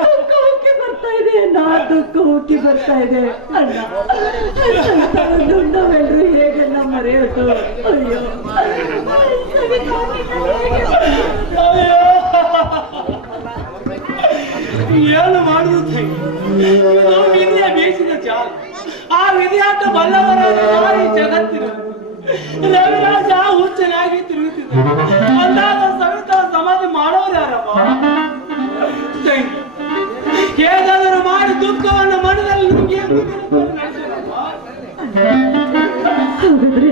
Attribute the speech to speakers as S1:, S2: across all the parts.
S1: ದುಃಖ ಉಕ್ಕಿ ಬರ್ತಾ ಇದೆ ನಾ ದುಃಖ ಉಕ್ಕಿ ಬರ್ತಾ ಇದೆ. ಅಣ್ಣ ನಾವೆಲ್ಲರೂ ಹೇಗೆಲ್ಲ ಮರೆಯೋದು? ಅಯ್ಯೋ.
S2: ಏನು ಮಾಡುದು ತಂಗಿ ಇದು ವಿಧಿಯ ಆ ವಿಧಿಯಾಟ ಬಲ್ಲವರ ಜಗತ್ತಿನ ಹಾಗಾದ್ರೆ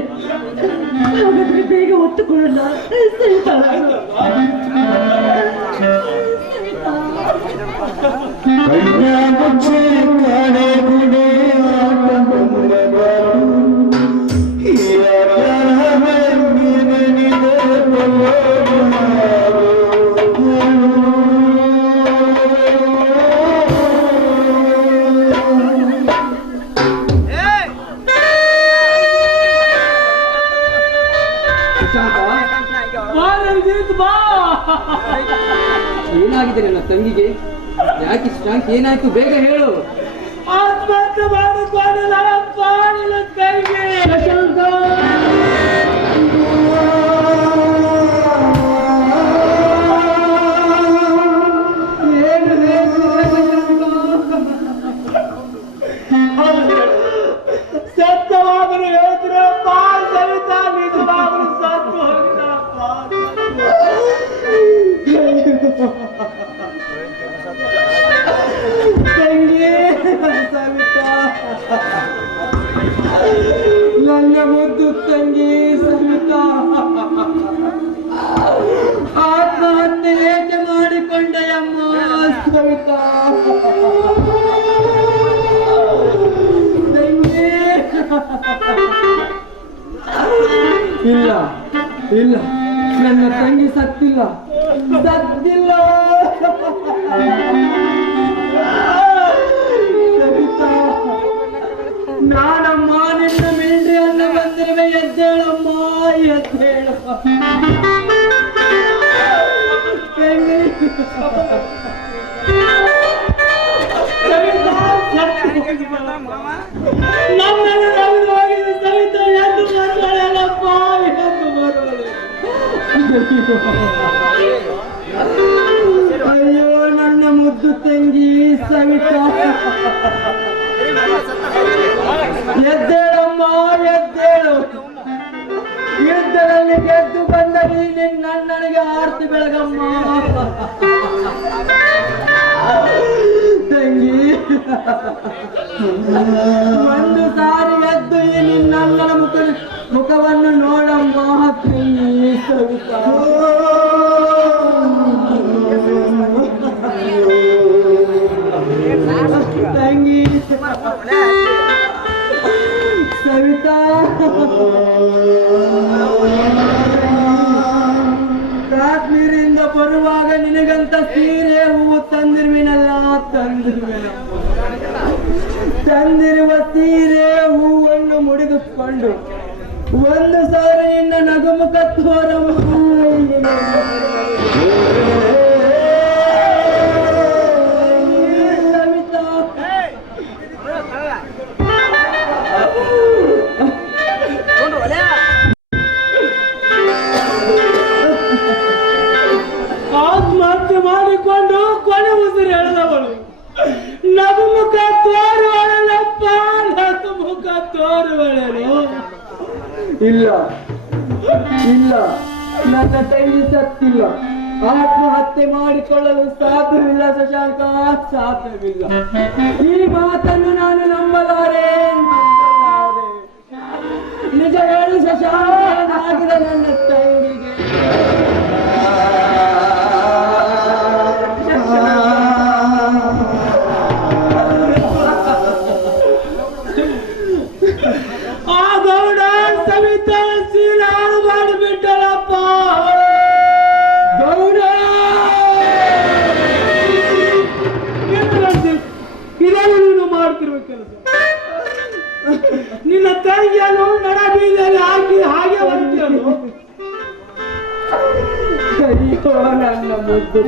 S1: ಹಾಗಾದ್ರೆ ಬೇಗ ಒತ್ತುಕೊಳ್ಳೋಣ. ಸವಿತಾ ಸವಿತಾ
S3: ಏನಾಗಿದೆ ನನ್ನ ತಂಗಿಗೆ? ಯಾಕೆ ಸ್ಟ್ರಾಂಕ್ ಏನಾಯ್ತು? ಬೇಗ ಹೇಳು.
S2: ಆತ್ಮಹತ್ಯೆ ಮಾಡಿಕೊಂಡು ಇಲ್ಲ ಇಲ್ಲ. ನನ್ನ ತಂಗಿ ಸತ್ತಿಲ್ಲ. ಸತ್ತಿಲ್ಲ ನಾನು ನಾನಮ್ಮ ನಿನ್ನ ಮಿಂಡ್ರಿ ಅನ್ನ ಬಂದಿರುವೆ ಎದ್ದೇಳಮ್ಮ ಎದ್ದೇಳು. ಅಯ್ಯೋ, ನನ್ನ ಮುದ್ದು ತಂಗಿ ಸವಿತಾ. ಎದ್ದೇಳಮ್ಮ, ಎದ್ದೇಳು. ಯುದ್ಧದಲ್ಲಿ ಗೆದ್ದು ಬಂದ ನೀನು ನನ್ನನಿಗೆ ಆರ್ತಿ ಬೆಳಗಮ್ಮ. ತಂಗಿ, ಒಂದು ಸಾರಿ ಎದ್ದು ನಿನ್ನ ನಿನ್ನಣ್ಣನ ಮುಖ ಮುಖವನ್ನು ಸವಿತಾ ಕಾಶ್ಮೀರಿಂದ ಬರುವಾಗ ನಿನಗಂತ ಸೀರೆ ಹೂವು ತಂದಿರುವಿನಲ್ಲ ತಂದಿರುವೆನಮ್ಮ ತಂದಿರುವ ಸೀರೆ ಹೂವನ್ನು ಮುಡಿದುಕೊಂಡು ಒಂದು ಸಾರಿ ನಗುಮುಖ ತೋರಮ್ಮ. ಇಲ್ಲ. ಇಲ್ಲ. ನನ್ನ ತಂಗಿ ಸತ್ತಿಲ್ಲ. ಆತ್ಮಹತ್ಯೆ ಮಾಡಿಕೊಳ್ಳಲು ಸಾಧ್ಯವಿಲ್ಲ ಶಶಾಂಕ. ಸಾಧ್ಯವಿಲ್ಲ. ಈ ಮಾತನ್ನು ನಾನು ನಂಬಲಾರೆ. ನಿಜ ಹೇಳಿ ಶಶಾಂಕ ನನ್ನ ತಂಗಿಗೆ. ಅಯ್ಯೋ, ನನ್ನ ಮುದ್ದು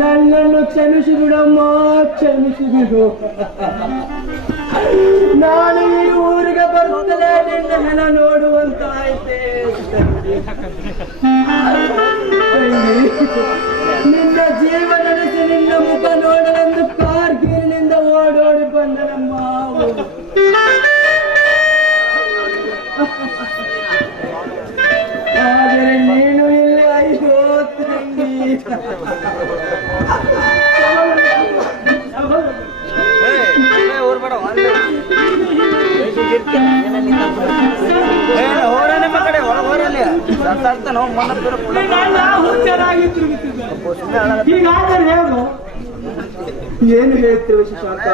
S2: ನನ್ನನ್ನು ಕ್ಷಮಿಸಿ ಬಿಡಮ್ಮ ಕ್ಷಮಿಸಿ ಬಿಡು ನಾನು ಈ ಊರಿಗೆ ಬರುತ್ತಲೇ ನಿನ್ನ ಹೆಣ ನೋಡುವಂತಾಯ್ತೆ ನಿನ್ನ ಜೀವ ನಡೆಸಿ ನಿನ್ನ ಮುಖ ನೋಡಲೆಂದು ಕಾರ್ಗಿಲ್ನಿಂದ ಓಡೋಡಿ ಬಂದ ಹೀಗಾದರೆ ಹೇಳು ಏನು ಹೇಳ್ತೇವೆ ಶಶಾಂಕ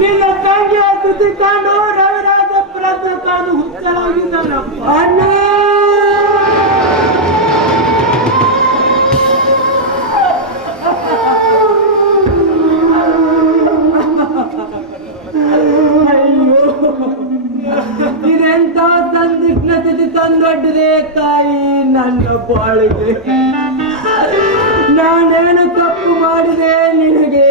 S2: ನಿನ್ನ ತಂಗಿಯ ಕಾಣು ರವಿರಾಜ ಕಾಣು ಹುಚ್ಚರಾಗಿದ್ದಾನಪ್ಪ. ಅಣ್ಣ! ನನ್ನ ಬಾಳಿಗೆ. ನಾನೇನು ತಪ್ಪು ಮಾಡಿದೆ ನಿನಗೆ?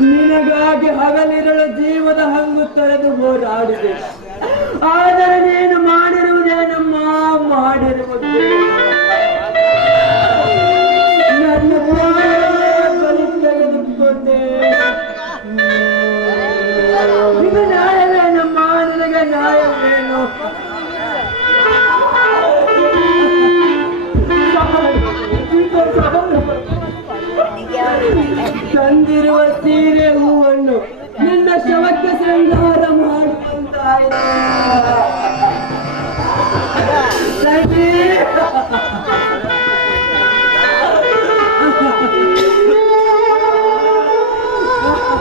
S2: ನಿನಗಾಗಿ ಹಗಲಿರಳು ಜೀವದ ಹಂಗು ತೊರೆದು ಹೋರಾಡಿದೆ. ತಂದಿರುವ ಸೀರೆ ಹೂವನ್ನು ನಿನ್ನ ಶವಕ್ಕೆ ಸಂಧಾರ ಮಾಡುವಂತಾಯಿತು